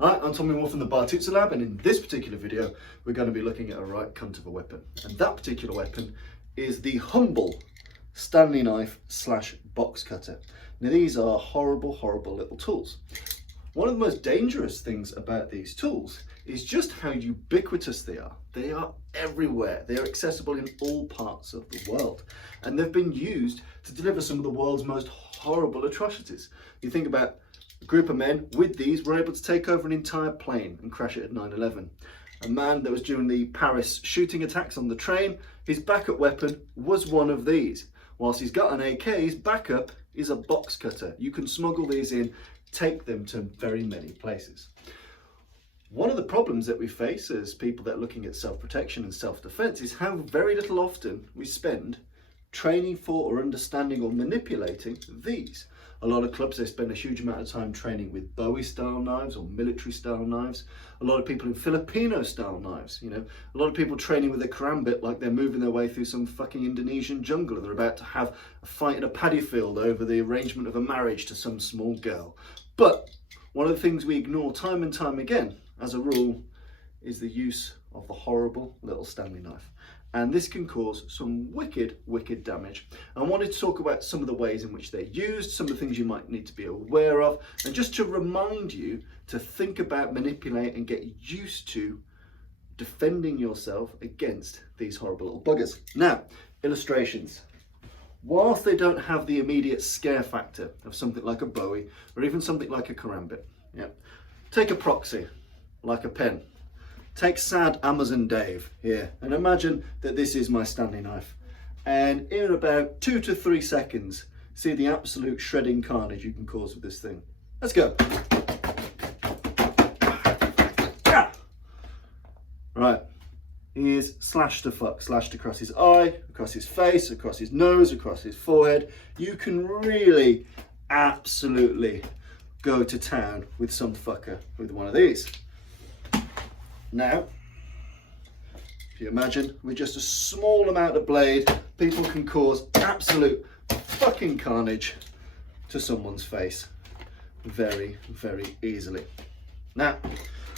Hi, I'm Tommy Moore from the Bartitsu lab, and in this particular video we're going to be looking at a right cunt of a weapon. And that particular weapon is the humble Stanley knife / box cutter. Now these are horrible little tools. One of the most dangerous things about these tools is just how ubiquitous they are. They are everywhere. They are accessible in all parts of the world. And they've been used to deliver some of the world's most horrible atrocities. You think about a group of men with these were able to take over an entire plane and crash it at 9/11. A man that was during the Paris shooting attacks on the train, his backup weapon was one of these. Whilst he's got an AK, his backup is a box cutter. You can smuggle these in, take them to very many places. One of the problems that we face as people that are looking at self-protection and self-defense is how very little often we spend training for or understanding or manipulating these. A lot of clubs, they spend a huge amount of time training with Bowie style knives or military style knives. A lot of people in Filipino style knives, a lot of people training with a karambit like they're moving their way through some fucking Indonesian jungle, or they're about to have a fight in a paddy field over the arrangement of a marriage to some small girl. But one of the things we ignore time and time again, as a rule, is the use of the horrible little Stanley knife. And this can cause some wicked damage. I wanted to talk about some of the ways in which they're used, some of the things you might need to be aware of, and just to remind you to think about, manipulate, and get used to defending yourself against these horrible little buggers. Now, illustrations. Whilst they don't have the immediate scare factor of something like a Bowie or even something like a karambit, take a proxy, like a pen. Take sad Amazon Dave here, and imagine that this is my Stanley knife. And in about 2 to 3 seconds, see the absolute shredding carnage you can cause with this thing. Let's go. Right, he is slashed across his eye, across his face, across his nose, across his forehead. You can really, absolutely go to town with some fucker with one of these. Now, if you imagine with just a small amount of blade, people can cause absolute fucking carnage to someone's face very easily. Now,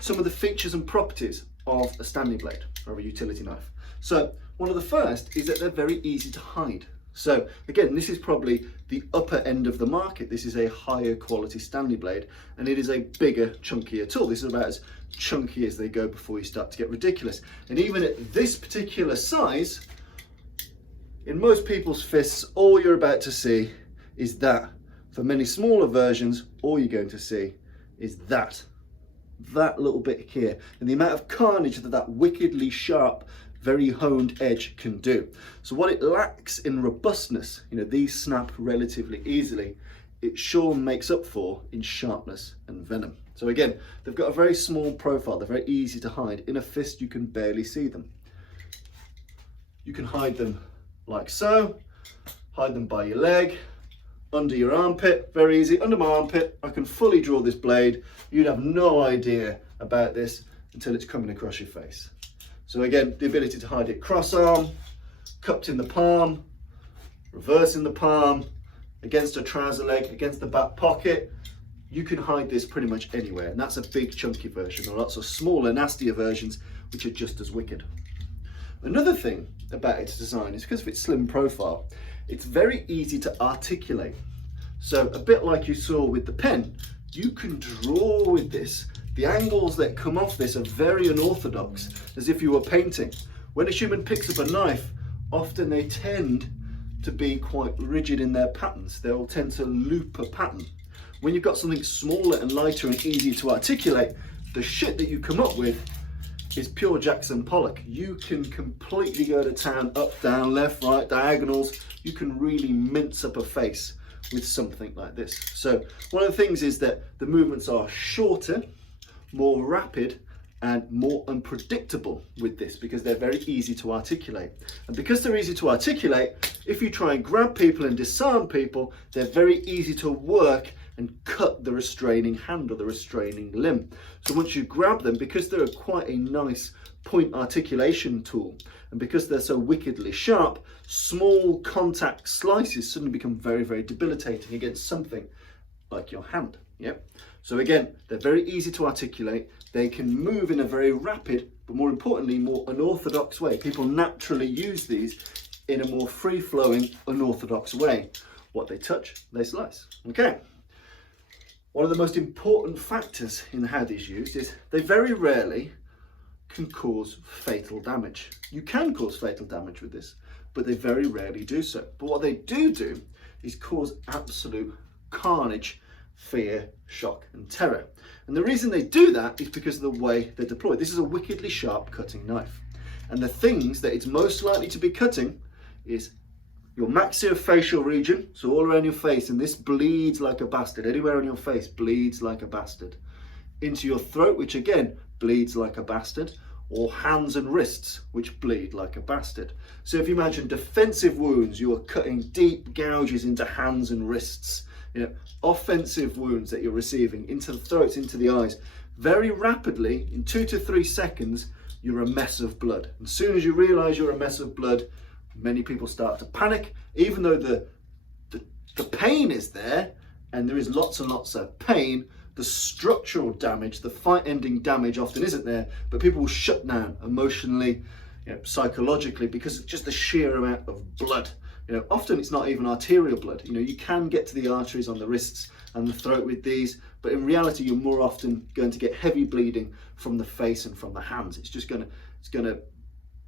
some of the features and properties of a Stanley blade or a utility knife. So one of the first is that they're very easy to hide. So again, this is probably the upper end of the market. This is a higher quality Stanley blade, and it is a bigger, chunkier tool. This is about as chunky as they go before you start to get ridiculous. And even at this particular size, in most people's fists, all you're about to see is that. For many smaller versions, all you're going to see is that little bit here, and the amount of carnage that wickedly sharp, very honed edge can do. So what it lacks in robustness, these snap relatively easily, it sure makes up for in sharpness and venom. So again, they've got a very small profile, they're very easy to hide. In a fist, you can barely see them. You can hide them like so, hide them by your leg, under your armpit, very easy. Under my armpit, I can fully draw this blade. You'd have no idea about this until it's coming across your face. So again, the ability to hide it cross arm, cupped in the palm, reverse in the palm, against a trouser leg, against the back pocket. You can hide this pretty much anywhere, and that's a big chunky version. There are lots of smaller, nastier versions which are just as wicked. Another thing about its design is because of its slim profile, it's very easy to articulate. So a bit like you saw with the pen, you can draw with this. The angles that come off this are very unorthodox, as if you were painting. When a human picks up a knife, often they tend to be quite rigid in their patterns. They'll tend to loop a pattern. When you've got something smaller and lighter and easier to articulate, the shit that you come up with is pure Jackson Pollock. You can completely go to town, up, down, left, right, diagonals. You can really mince up a face with something like this. So one of the things is that the movements are shorter, more rapid, and more unpredictable with this, because they're very easy to articulate. And because they're easy to articulate, if you try and grab people and disarm people, they're very easy to work and cut the restraining hand or the restraining limb. So once you grab them, because they're quite a nice point articulation tool, and because they're so wickedly sharp, small contact slices suddenly become very debilitating against something like your hand. So again, they're very easy to articulate. They can move in a very rapid, but more importantly, more unorthodox way. People naturally use these in a more free-flowing, unorthodox way. What they touch, they slice. Okay. One of the most important factors in how these are used is they very rarely can cause fatal damage. You can cause fatal damage with this, but they very rarely do so. But what they do is cause absolute carnage, fear, shock and terror. And the reason they do that is because of the way they're deployed. This is a wickedly sharp cutting knife. And the things that it's most likely to be cutting is your maxillofacial region, so all around your face, and this bleeds like a bastard. Anywhere on your face bleeds like a bastard. Into your throat, which again bleeds like a bastard, or hands and wrists, which bleed like a bastard. So if you imagine defensive wounds, you are cutting deep gouges into hands and wrists. You know, offensive wounds that you're receiving into the throats, into the eyes. Very rapidly, in 2 to 3 seconds, you're a mess of blood. And as soon as you realize you're a mess of blood, many people start to panic, even though the pain is there, and there is lots and lots of pain. The structural damage, the fight-ending damage often isn't there, but people will shut down emotionally, you know, psychologically, because it's just the sheer amount of blood. You know, often it's not even arterial blood. You know, you can get to the arteries on the wrists and the throat with these, but in reality, you're more often going to get heavy bleeding from the face and from the hands. It's just it's gonna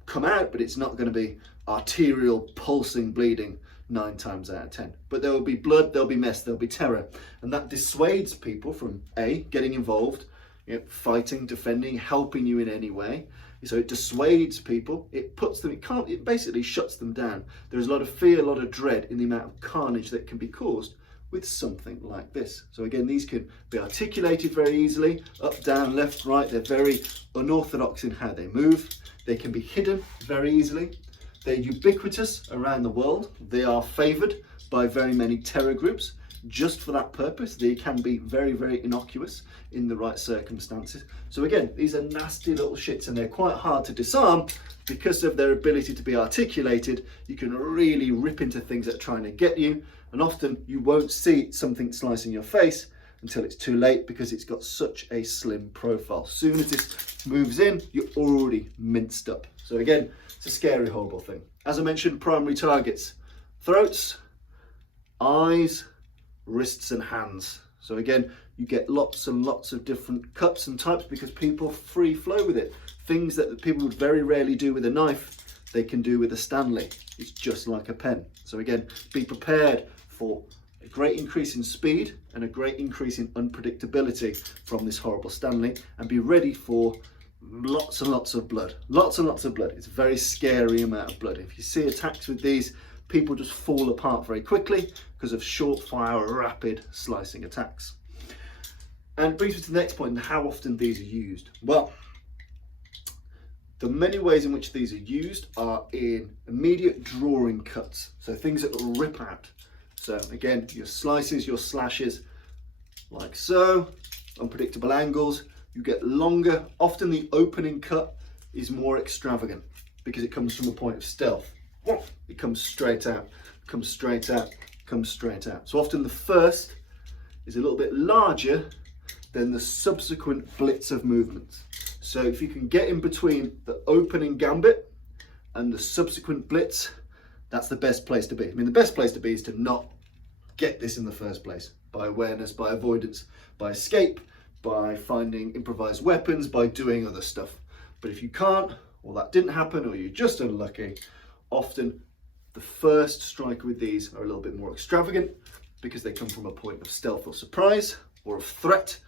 come out, but it's not going to be arterial pulsing bleeding 9 times out of 10. But there will be blood, there'll be mess, there'll be terror, and that dissuades people from getting involved, you know, fighting, defending, helping you in any way. So it dissuades people. It puts them. It basically shuts them down. There's a lot of fear, a lot of dread in the amount of carnage that can be caused with something like this. So again, these can be articulated very easily, up, down, left, right. They're very unorthodox in how they move. They can be hidden very easily. They're ubiquitous around the world. They are favoured by very many terror groups just for that purpose. They can be very, very innocuous in the right circumstances. So again, these are nasty little shits, and they're quite hard to disarm because of their ability to be articulated. You can really rip into things that are trying to get you, and often you won't see something slicing your face until it's too late because it's got such a slim profile. As soon as this moves in, you're already minced up. So again, it's a scary, horrible thing. As I mentioned, primary targets: throats, eyes, wrists and hands. So again, you get lots and lots of different cuts and types because people free flow with it. Things that people would very rarely do with a knife, they can do with a Stanley. It's just like a pen. So again, be prepared for a great increase in speed and a great increase in unpredictability from this horrible Stanley, and be ready for lots and lots of blood. Lots and lots of blood. It's a very scary amount of blood. If you see attacks with these, people just fall apart very quickly because of short fire, rapid slicing attacks. And brings me to the next point, how often these are used. Well, the many ways in which these are used are in immediate drawing cuts. So things that will rip out. So again, your slices, your slashes, like so, unpredictable angles. You get longer. Often the opening cut is more extravagant because it comes from a point of stealth. It comes straight out, comes straight out, comes straight out. So often the first is a little bit larger than the subsequent blitz of movements. So if you can get in between the opening gambit and the subsequent blitz, that's the best place to be. I mean, the best place to be is to not get this in the first place, by awareness, by avoidance, by escape, by finding improvised weapons, by doing other stuff. But if you can't, or that didn't happen, or you're just unlucky, often the first strike with these are a little bit more extravagant because they come from a point of stealth or surprise or of threat.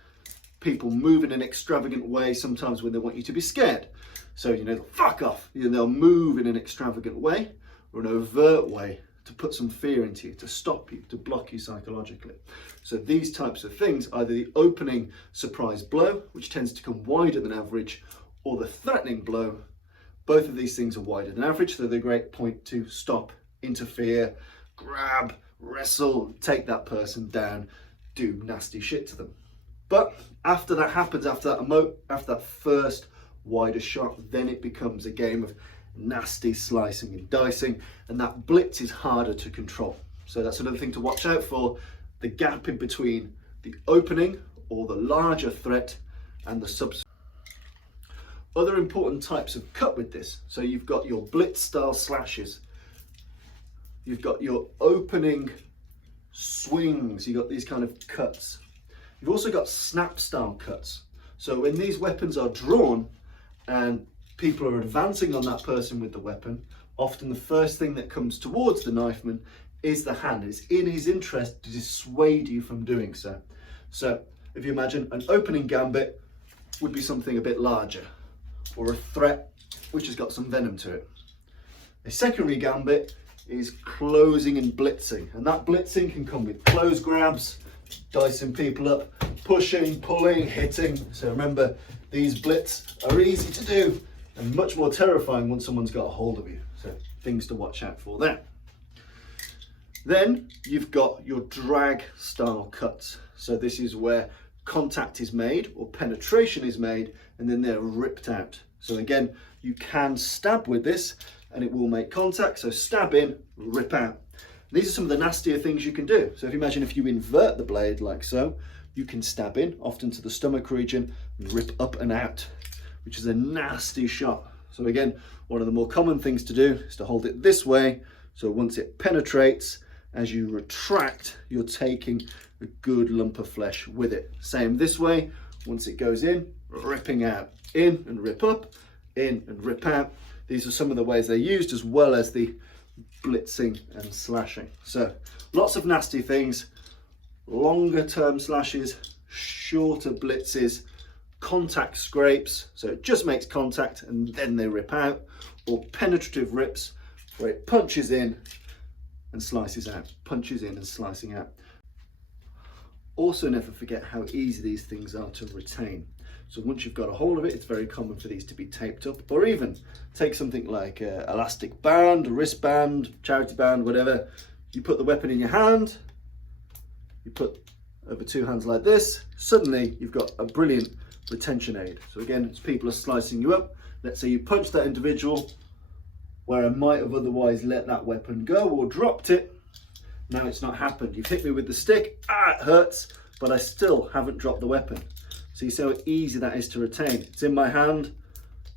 People move in an extravagant way sometimes when they want you to be scared. So, you know, fuck off. You know, they'll move in an extravagant way or an overt way to put some fear into you, to stop you, to block you psychologically. So these types of things, either the opening surprise blow, which tends to come wider than average, or the threatening blow. Both of these things are wider than average, so they're a great point to stop, interfere, grab, wrestle, take that person down, do nasty shit to them. But after that happens, after that first wider shot, then it becomes a game of nasty slicing and dicing, and that blitz is harder to control. So that's another thing to watch out for, the gap in between the opening or the larger threat and the subsequent. Other important types of cut with this. So you've got your blitz style slashes. You've got your opening swings. You've got these kind of cuts. You've also got snap style cuts. So when these weapons are drawn and people are advancing on that person with the weapon, often the first thing that comes towards the knifeman is the hand. It's in his interest to dissuade you from doing so. So if you imagine an opening gambit would be something a bit larger, or a threat which has got some venom to it. A secondary gambit is closing and blitzing, and that blitzing can come with close grabs, dicing people up, pushing, pulling, hitting. So remember, these blitz are easy to do and much more terrifying once someone's got a hold of you. So things to watch out for there. Then you've got your drag style cuts. So this is where contact is made or penetration is made and then they're ripped out. So again, you can stab with this and it will make contact. So stab in, rip out. These are some of the nastier things you can do. So if you imagine if you invert the blade like so, you can stab in, often to the stomach region, and rip up and out, which is a nasty shot. So again, one of the more common things to do is to hold it this way. So once it penetrates, as you retract, you're taking a good lump of flesh with it. Same this way, once it goes in, ripping out, in and rip up, in and rip out. These are some of the ways they're used, as well as the blitzing and slashing. So lots of nasty things, longer term slashes, shorter blitzes, contact scrapes, so it just makes contact and then they rip out, or penetrative rips where it punches in and slices out, punches in and slicing out. Also, never forget how easy these things are to retain. So once you've got a hold of it, it's very common for these to be taped up, or even take something like an elastic band, a wristband, charity band, whatever. You put the weapon in your hand, you put over two hands like this, suddenly you've got a brilliant retention aid. So again, as people are slicing you up, let's say you punch that individual where I might have otherwise let that weapon go or dropped it. Now it's not happened. You've hit me with the stick, it hurts, but I still haven't dropped the weapon. So you see how easy that is to retain. It's in my hand,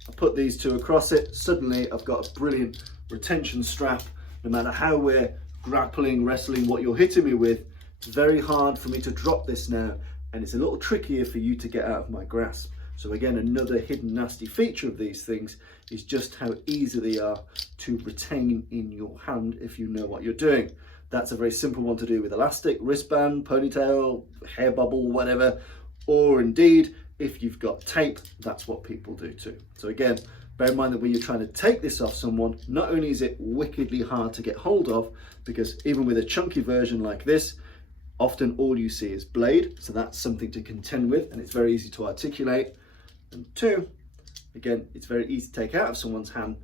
I put these two across it, suddenly I've got a brilliant retention strap. No matter how we're grappling, wrestling, what you're hitting me with, it's very hard for me to drop this now, and it's a little trickier for you to get out of my grasp. So again, another hidden nasty feature of these things is just how easy they are to retain in your hand if you know what you're doing. That's a very simple one to do with elastic, wristband, ponytail, hair bubble, whatever. Or indeed, if you've got tape, that's what people do too. So again, bear in mind that when you're trying to take this off someone, not only is it wickedly hard to get hold of, because even with a chunky version like this, often all you see is blade. So that's something to contend with, and it's very easy to articulate. And two, again, it's very easy to take out of someone's hand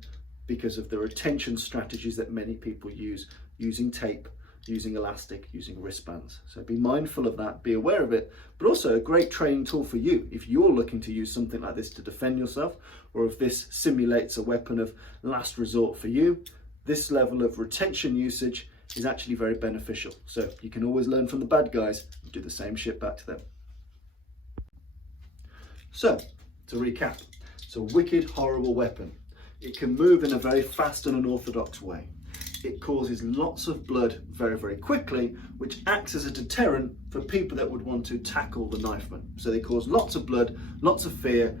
because of the retention strategies that many people use, using tape, using elastic, using wristbands. So be mindful of that, be aware of it, but also a great training tool for you if you're looking to use something like this to defend yourself, or if this simulates a weapon of last resort for you. This level of retention usage is actually very beneficial. So you can always learn from the bad guys and do the same shit back to them. So to recap, it's a wicked, horrible weapon. It can move in a very fast and unorthodox way. It causes lots of blood very, very quickly, which acts as a deterrent for people that would want to tackle the knifeman. So they cause lots of blood, lots of fear,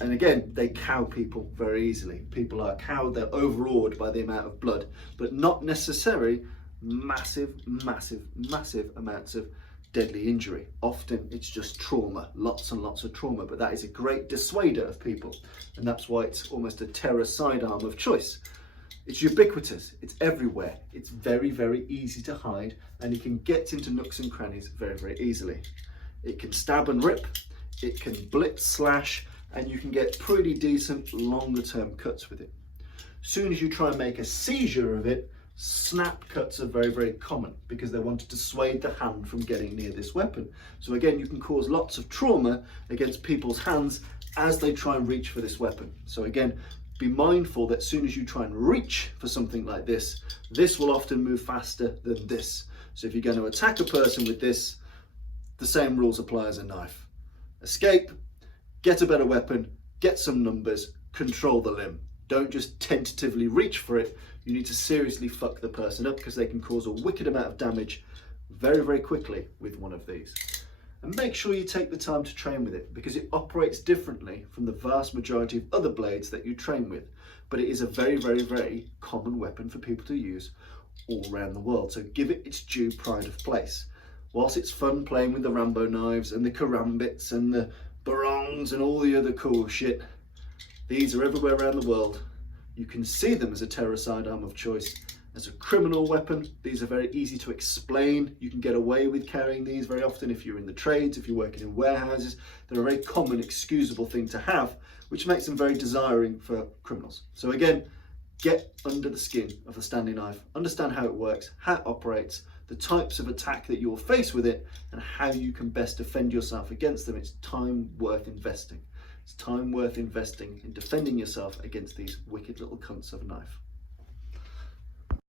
and again, they cow people very easily. People are cowed, they're overawed by the amount of blood, but not necessarily massive, massive, massive amounts of deadly injury. Often it's just trauma, lots and lots of trauma, but that is a great dissuader of people, and that's why it's almost a terror sidearm of choice. It's ubiquitous, it's everywhere, it's very, very easy to hide, and it can get into nooks and crannies very, very easily. It can stab and rip, it can blitz, slash, and you can get pretty decent longer term cuts with it. As soon as you try and make a seizure of it, snap cuts are very, very common because they want to dissuade the hand from getting near this weapon. So again, you can cause lots of trauma against people's hands as they try and reach for this weapon. So again, be mindful that as soon as you try and reach for something like this, this will often move faster than this. So if you're going to attack a person with this, the same rules apply as a knife. escape, get a better weapon, get some numbers, control the limb. Don't just tentatively reach for it. You need to seriously fuck the person up, because they can cause a wicked amount of damage very, very quickly with one of these. And make sure you take the time to train with it, because it operates differently from the vast majority of other blades that you train with. But it is a very, very, very common weapon for people to use all around the world. So give it its due pride of place. Whilst it's fun playing with the Rambo knives and the karambits and the barongs and all the other cool shit, these are everywhere around the world. You can see them as a terror sidearm of choice. As a criminal weapon, these are very easy to explain. You can get away with carrying these very often if you're in the trades, if you're working in warehouses. They're a very common, excusable thing to have, which makes them very desiring for criminals. So again, get under the skin of the Stanley knife, understand how it works, how it operates, the types of attack that you'll face with it, and how you can best defend yourself against them. It's time worth investing. It's time worth investing in defending yourself against these wicked little cunts of a knife.